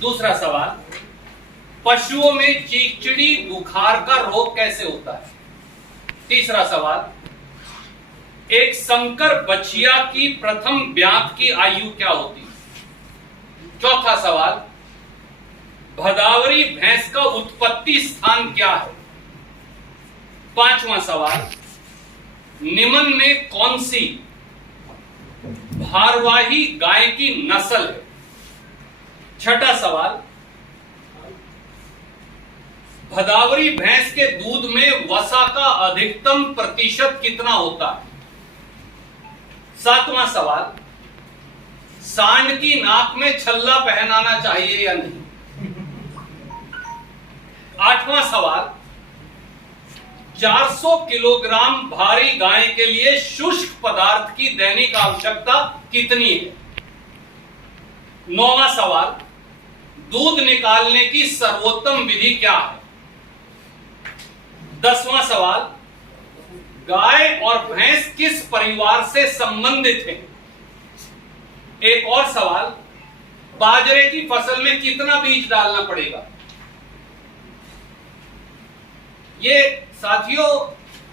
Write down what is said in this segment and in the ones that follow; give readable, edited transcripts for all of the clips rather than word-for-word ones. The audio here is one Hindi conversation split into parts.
दूसरा सवाल, पशुओं में चीचड़ी बुखार का रोग कैसे होता है? तीसरा सवाल, एक संकर बछिया की प्रथम ब्यात की आयु क्या होती है? चौथा सवाल, भदावरी भैंस का उत्पत्ति स्थान क्या है? पांचवा सवाल, निम्न में कौन सी भारवाही गाय की नस्ल है? छठा सवाल, भदावरी भैंस के दूध में वसा का अधिकतम प्रतिशत कितना होता है? सातवां सवाल, सांड की नाक में छल्ला पहनाना चाहिए या नहीं? आठवां सवाल, 400 किलोग्राम भारी गाय के लिए शुष्क पदार्थ की दैनिक आवश्यकता कितनी है? नौवां सवाल, दूध निकालने की सर्वोत्तम विधि क्या है? 10वां सवाल, गाय और भैंस किस परिवार से संबंधित है? एक और सवाल, बाजरे की फसल में कितना बीज डालना पड़ेगा? ये साथियों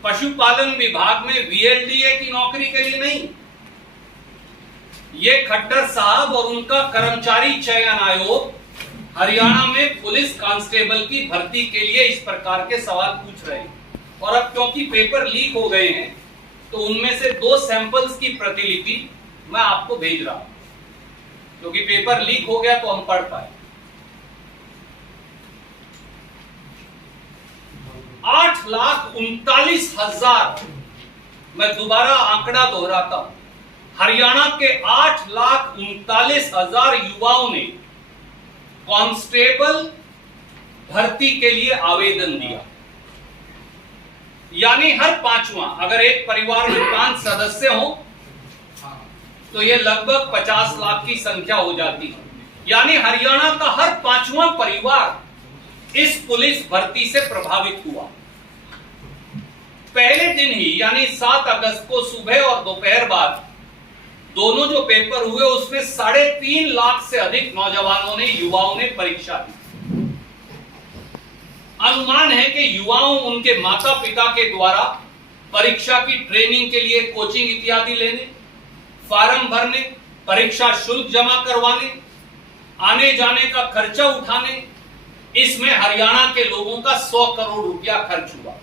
पशुपालन विभाग में वीएलडीए की नौकरी के लिए नहीं, ये खट्टर साहब और उनका कर्मचारी चयन आयोग हरियाणा में पुलिस कांस्टेबल की भर्ती के लिए इस प्रकार के सवाल पूछ रहे हैं। और अब क्योंकि पेपर लीक हो गए हैं तो उनमें से 2 सैंपल्स की प्रतिलिपि मैं आपको भेज रहा हूं, क्योंकि पेपर लीक हो गया तो हम पढ़ पाए। 8,39,000, मैं दोबारा आंकड़ा दोहराता हूं, हरियाणा के 8,39,000 युवाओं ने कांस्टेबल भर्ती के लिए आवेदन दिया। यानी हर पांचवा, अगर एक परिवार में 5 सदस्य हो तो यह लगभग 50 लाख की संख्या हो जाती है। यानी हरियाणा का हर 5वां परिवार इस पुलिस भर्ती से प्रभावित हुआ। पहले दिन ही यानी 7 अगस्त को सुबह और दोपहर बाद दोनों जो पेपर हुए उसमें 3.5 लाख से अधिक नौजवानों ने, युवाओं ने परीक्षा दी। अनुमान है कि युवाओं उनके माता पिता के द्वारा परीक्षा की ट्रेनिंग के लिए कोचिंग इत्यादि लेने, फॉर्म भरने, परीक्षा शुल्क जमा करवाने, आने जाने का खर्चा उठाने, इसमें हरियाणा के लोगों का 100 करोड़ रुपया खर्च हुआ।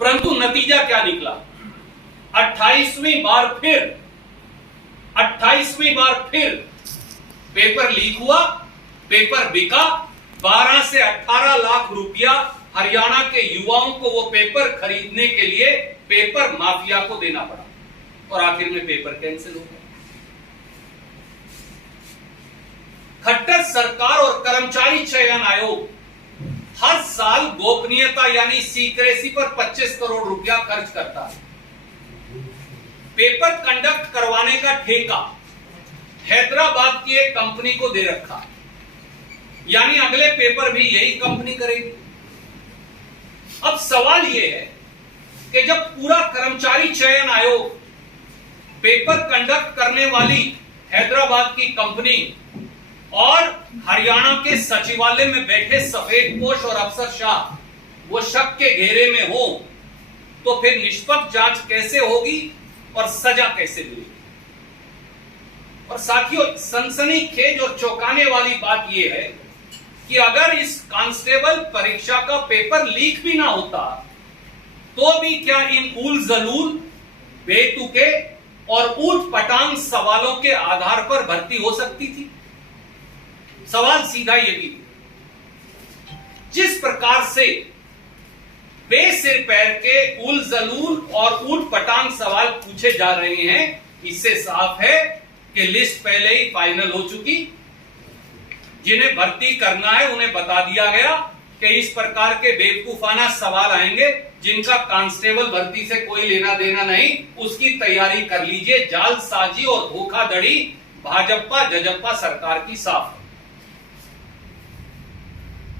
परंतु नतीजा क्या निकला? 28वीं बार फिर पेपर लीक हुआ, पेपर बिका। 12 से 18 लाख रुपया हरियाणा के युवाओं को वो पेपर खरीदने के लिए पेपर माफिया को देना पड़ा और आखिर में पेपर कैंसिल हो गया। खट्टर सरकार और कर्मचारी चयन आयोग हर साल गोपनीयता यानी सीक्रेसी पर 25 करोड़ रुपया खर्च करता है। पेपर कंडक्ट करवाने का ठेका हैदराबाद की एक कंपनी को दे रखा, यानी अगले पेपर भी यही कंपनी करेगी। अब सवाल यह है कि जब पूरा कर्मचारी चयन आयोग पेपर कंडक्ट करने वाली हैदराबाद की कंपनी और हरियाणा के सचिवालय में बैठे सफेदपोश और अफसरशाह वो शक के घेरे में हो, तो फिर निष्पक्ष जांच कैसे होगी और सजा कैसे मिलेगी? और साथियों, सनसनीखेज और चौंकाने वाली बात यह है कि अगर इस कांस्टेबल परीक्षा का पेपर लीक भी ना होता तो भी क्या इन उल जलूल, बेतुके और ऊट पटांग सवालों के आधार पर भर्ती हो सकती थी? सवाल सीधा ये भी, जिस प्रकार से बेसिर पैर के उल जलूल और ऊट पटांग सवाल पूछे जा रहे हैं, इससे साफ है कि लिस्ट पहले ही फाइनल हो चुकी। जिन्हें भर्ती करना है उन्हें बता दिया गया कि इस प्रकार के बेवकूफाना सवाल आएंगे जिनका कांस्टेबल भर्ती से कोई लेना देना नहीं, उसकी तैयारी कर लीजिए। जालसाजी और धोखाधड़ी भाजपा जजपा सरकार की साफ है।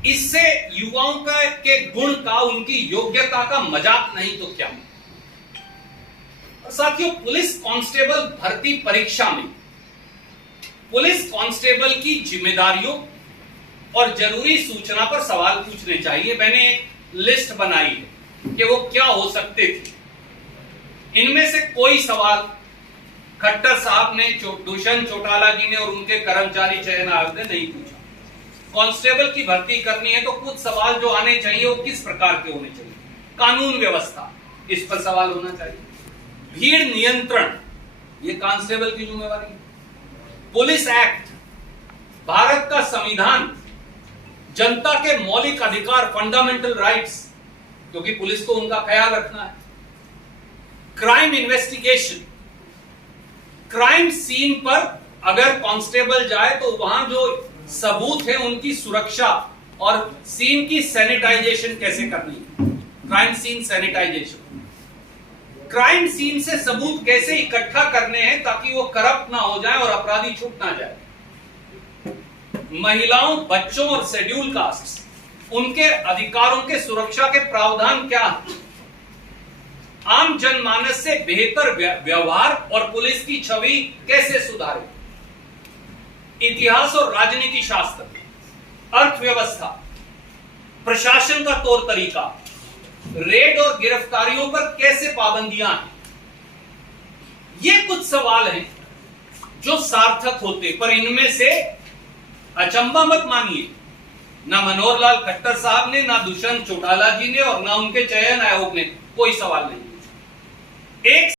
इससे युवाओं के गुण का, उनकी योग्यता का मजाक नहीं तो क्या। और साथियों, पुलिस कांस्टेबल भर्ती परीक्षा में पुलिस कांस्टेबल की जिम्मेदारियों और जरूरी सूचना पर सवाल पूछने चाहिए। मैंने एक लिस्ट बनाई है कि वो क्या हो सकते थे। इनमें से कोई सवाल खट्टर साहब ने, दुष्यंत चौटाला जी ने और उनके कर्मचारी चयन आयोग ने नहीं पूछा। कांस्टेबल की भर्ती करनी है तो कुछ सवाल जो आने चाहिए वो किस प्रकार के होने चाहिए। कानून व्यवस्था, इस पर सवाल होना चाहिए। भीड़ नियंत्रण, ये कांस्टेबल की जिम्मेवारी है। पुलिस एक्ट, भारत का संविधान, जनता के मौलिक अधिकार, फंडामेंटल राइट्स, क्योंकि पुलिस को उनका ख्याल रखना है। क्राइम इन्वेस्टिगेशन, क्राइम सीन पर अगर कांस्टेबल जाए तो वहां जो सबूत है उनकी सुरक्षा और सीन की सैनिटाइजेशन कैसे करनी है, crime scene sanitization. Crime scene से सबूत कैसे इकट्ठा करने हैं ताकि वो करप्ट ना हो जाए और अपराधी छूट ना जाए। महिलाओं, बच्चों और शेड्यूल कास्ट्स, उनके अधिकारों के सुरक्षा के प्रावधान क्या है। आम जनमानस से बेहतर व्यवहार और पुलिस की छवि कैसे सुधारे। इतिहास और राजनीति शास्त्र, अर्थव्यवस्था, प्रशासन का तौर तरीका, रेड और गिरफ्तारियों पर कैसे पाबंदियां हैं। ये कुछ सवाल हैं जो सार्थक होते, पर इनमें से अचंबा मत मानिए, ना मनोहर लाल खट्टर साहब ने, ना दुष्यंत चौटाला जी ने और ना उनके चयन आयोग ने कोई सवाल नहीं। एक